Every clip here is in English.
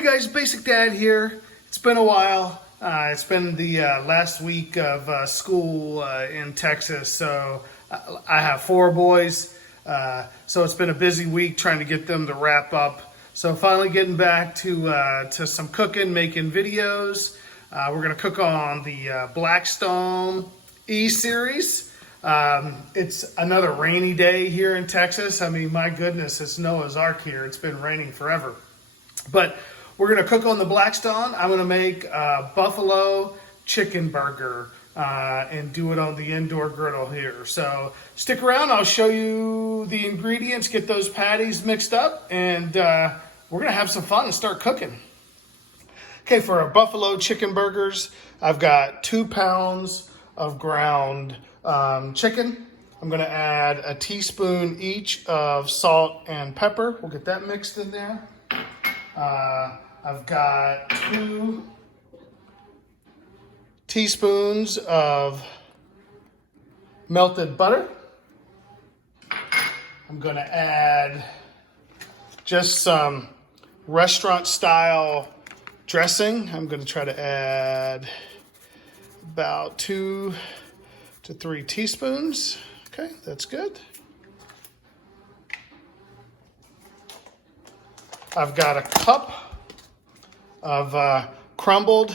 Hey guys, Basic Dad here. It's been a while. It's been the last week of school in Texas, so I have 4 boys. So it's been a busy week trying to get them to wrap up. So finally getting back to some cooking, making videos. We're gonna cook on the Blackstone E-Series. It's another rainy day here in Texas. I mean, my goodness, it's Noah's Ark here. It's been raining forever. But we're gonna cook on the Blackstone. I'm gonna make a buffalo chicken burger and do it on the indoor griddle here. So stick around, I'll show you the ingredients, get those patties mixed up, and we're gonna have some fun and start cooking. Okay, for our buffalo chicken burgers, I've got 2 pounds of ground chicken. I'm gonna add a teaspoon each of salt and pepper. We'll get that mixed in there. I've got 2 teaspoons of melted butter. I'm gonna add just some restaurant style dressing. I'm gonna try to add about 2 to 3 teaspoons. Okay, that's good. I've got a cup of crumbled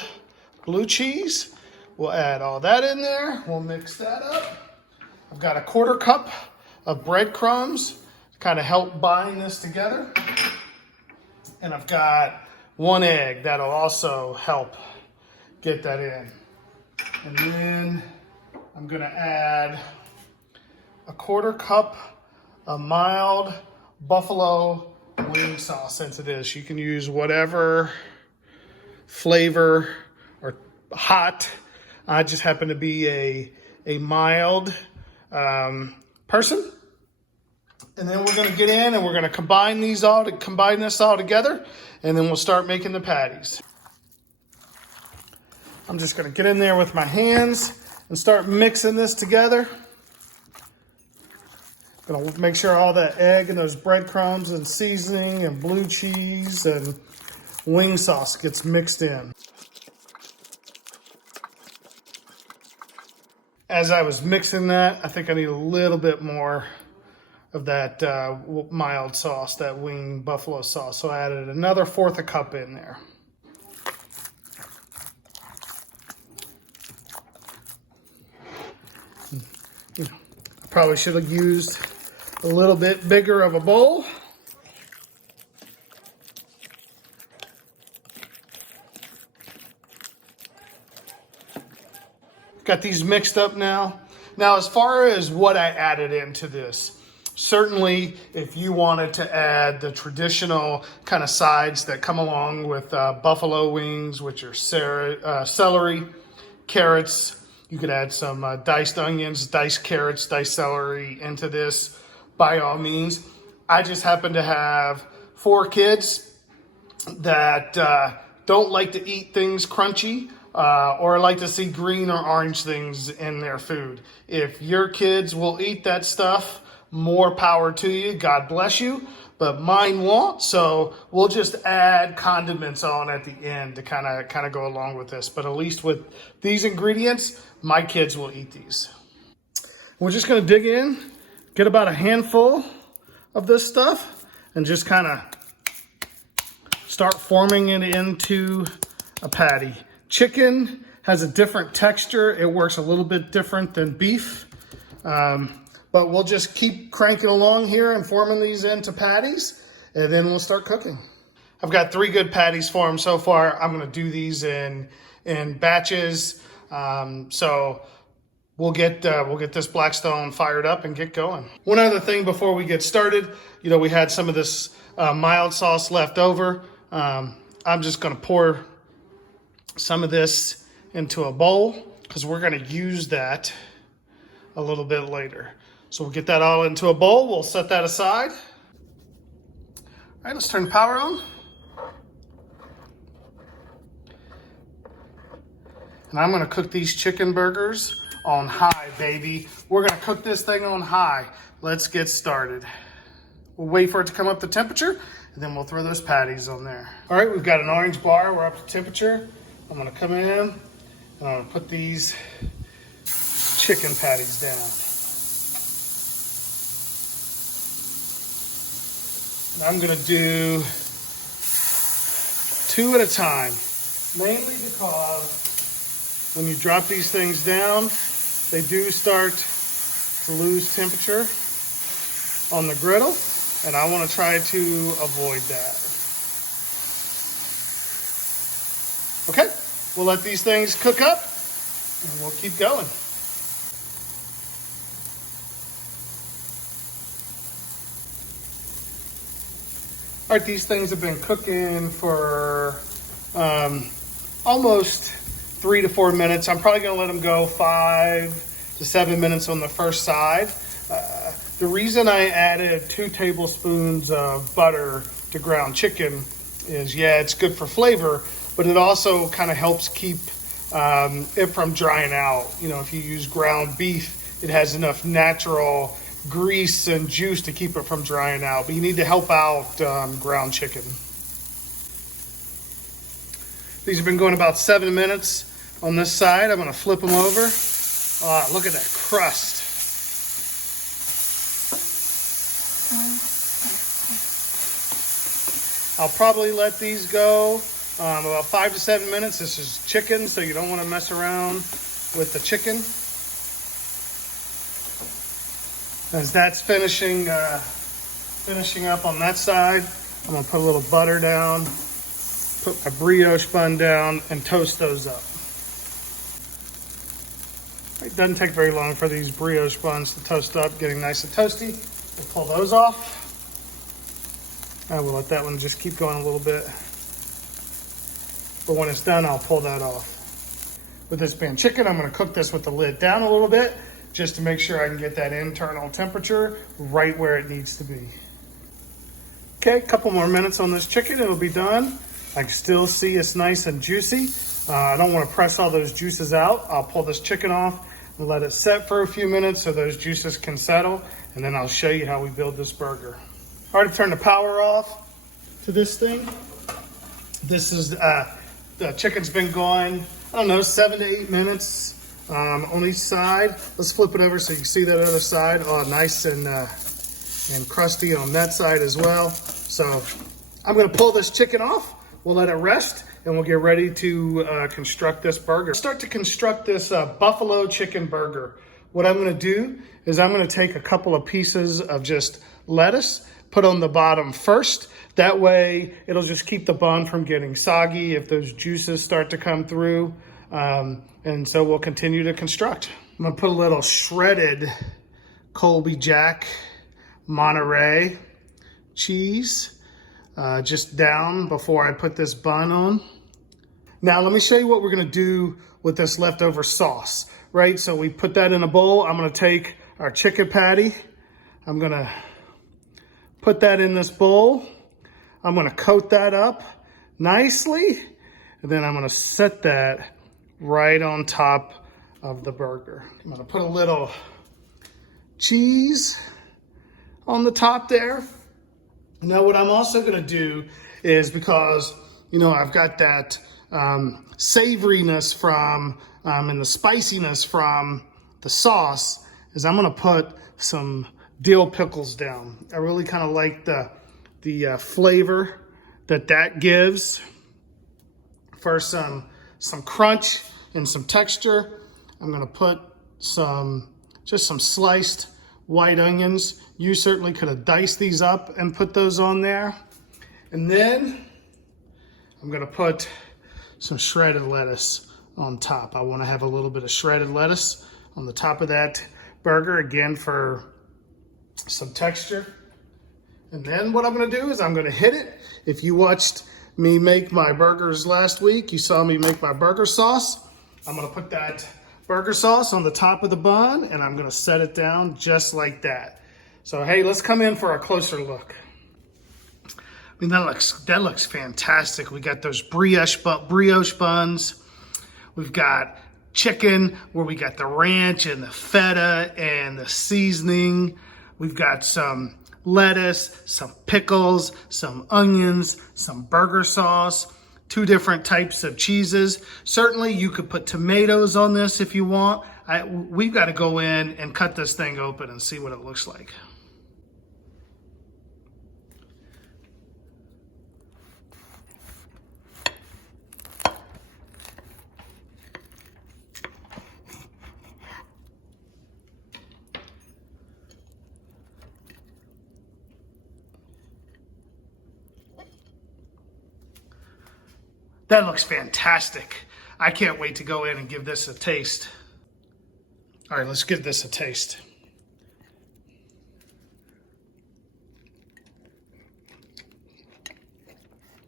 blue cheese. We'll add all that in there. We'll mix that up. I've got a 1/4 cup of breadcrumbs to kind of help bind this together. And I've got 1 egg that'll also help get that in. And then I'm gonna add a 1/4 cup of mild buffalo wing sauce into this. You can use whatever flavor or hot. I just happen to be a mild person. And then we're gonna get in and we're gonna combine this all together, and then we'll start making the patties. I'm just gonna get in there with my hands and start mixing this together. Gonna make sure all that egg and those breadcrumbs and seasoning and blue cheese and wing sauce gets mixed in. As I was mixing that, I think I need a little bit more of that mild sauce, that wing buffalo sauce. So I added another 1/4 cup in there. I probably should have used a little bit bigger of a bowl. Got these mixed up now. Now, as far as what I added into this, certainly if you wanted to add the traditional kind of sides that come along with buffalo wings, which are celery, carrots, you could add some diced onions, diced carrots, diced celery into this, by all means. I just happen to have 4 kids that don't like to eat things crunchy or like to see green or orange things in their food. If your kids will eat that stuff, more power to you, God bless you, but mine won't, so we'll just add condiments on at the end to kind of go along with this. But at least with these ingredients, my kids will eat these. We're just gonna dig in, get about a handful of this stuff, and just kind of start forming it into a patty. Chicken has a different texture. It works a little bit different than beef. But we'll just keep cranking along here and forming these into patties, and then we'll start cooking. I've got 3 good patties formed so far. I'm gonna do these in batches. So we'll get this Blackstone fired up and get going. One other thing before we get started, we had some of this mild sauce left over. I'm just gonna pour some of this into a bowl because we're gonna use that a little bit later. So we'll get that all into a bowl. We'll set that aside. All right, let's turn the power on. And I'm gonna cook these chicken burgers on high, baby. We're gonna cook this thing on high. Let's get started. We'll wait for it to come up to temperature, and then we'll throw those patties on there. All right, we've got an orange bar. We're up to temperature. I'm gonna come in and I'm gonna put these chicken patties down. And I'm gonna do 2 at a time, mainly because when you drop these things down, they do start to lose temperature on the griddle, and I want to try to avoid that. Okay, we'll let these things cook up and we'll keep going. All right, these things have been cooking for almost 3 to 4 minutes. I'm probably gonna let them go 5 to 7 minutes on the first side. The reason I added 2 tablespoons of butter to ground chicken is, yeah, it's good for flavor, but it also kind of helps keep it from drying out. You know, if you use ground beef, it has enough natural grease and juice to keep it from drying out, but you need to help out ground chicken. These have been going about 7 minutes on this side. I'm gonna flip them over. Look at that crust. I'll probably let these go about 5 to 7 minutes. This is chicken, so you don't want to mess around with the chicken. As that's finishing up on that side, I'm gonna put a little butter down, put my brioche bun down, and toast those up. It doesn't take very long for these brioche buns to toast up, getting nice and toasty. We'll pull those off. I will let that one just keep going a little bit. But when it's done, I'll pull that off. With this being chicken, I'm gonna cook this with the lid down a little bit, just to make sure I can get that internal temperature right where it needs to be. Okay, a couple more minutes on this chicken, it'll be done. I can still see it's nice and juicy. I don't want to press all those juices out. I'll pull this chicken off and let it set for a few minutes so those juices can settle, and then I'll show you how we build this burger. All right, turn the power off to this thing. This is, the chicken's been going, I don't know, 7 to 8 minutes on each side. Let's flip it over so you can see that other side. Oh, nice and crusty on that side as well. So I'm gonna pull this chicken off. We'll let it rest and we'll get ready to construct this burger. Start to construct this buffalo chicken burger. What I'm gonna do is I'm gonna take a couple of pieces of just lettuce, put on the bottom first. That way it'll just keep the bun from getting soggy if those juices start to come through. And so we'll continue to construct. I'm gonna put a little shredded Colby Jack Monterey cheese just down before I put this bun on. Now let me show you what we're gonna do with this leftover sauce, right? So we put that in a bowl. I'm gonna take our chicken patty. I'm gonna put that in this bowl. I'm gonna coat that up nicely. And then I'm gonna set that right on top of the burger. I'm gonna put a little cheese on the top there. Now what I'm also gonna do is, because, you know, I've got that savoriness from, and the spiciness from the sauce, is I'm gonna put some dill pickles down. I really kind of like the flavor that gives for some crunch and some texture. I'm gonna put just some sliced white onions. You certainly could have diced these up and put those on there. And then I'm gonna put some shredded lettuce on top. I wanna have a little bit of shredded lettuce on the top of that burger, again, for some texture. And then what I'm gonna do is I'm gonna hit it. If you watched me make my burgers last week, you saw me make my burger sauce. I'm gonna put that burger sauce on the top of the bun and I'm gonna set it down just like that. So hey, let's come in for a closer look. I mean, that looks fantastic. We got those brioche buns. We've got chicken where we got the ranch and the feta and the seasoning. We've got some lettuce, some pickles, some onions, some burger sauce, 2 different types of cheeses. Certainly you could put tomatoes on this if you want. We've got to go in and cut this thing open and see what it looks like. That looks fantastic. I can't wait to go in and give this a taste. All right, let's give this a taste.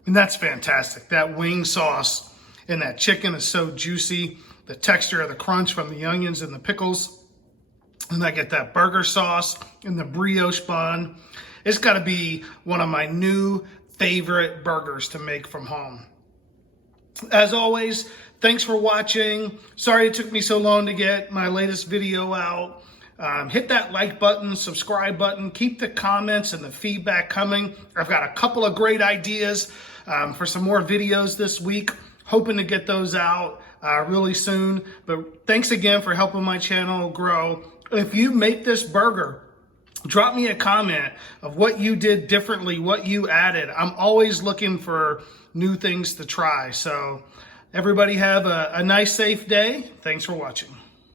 And that's fantastic. That wing sauce and that chicken is so juicy. The texture of the crunch from the onions and the pickles. And I get that burger sauce and the brioche bun. It's got to be one of my new favorite burgers to make from home. As always, thanks for watching. Sorry it took me so long to get my latest video out. Hit that like button, subscribe button. Keep the comments and the feedback coming. I've got a couple of great ideas for some more videos this week. Hoping to get those out really soon. But thanks again for helping my channel grow. If you make this burger, drop me a comment of what you did differently, what you added. I'm always looking for new things to try. So everybody have a nice, safe day. Thanks for watching.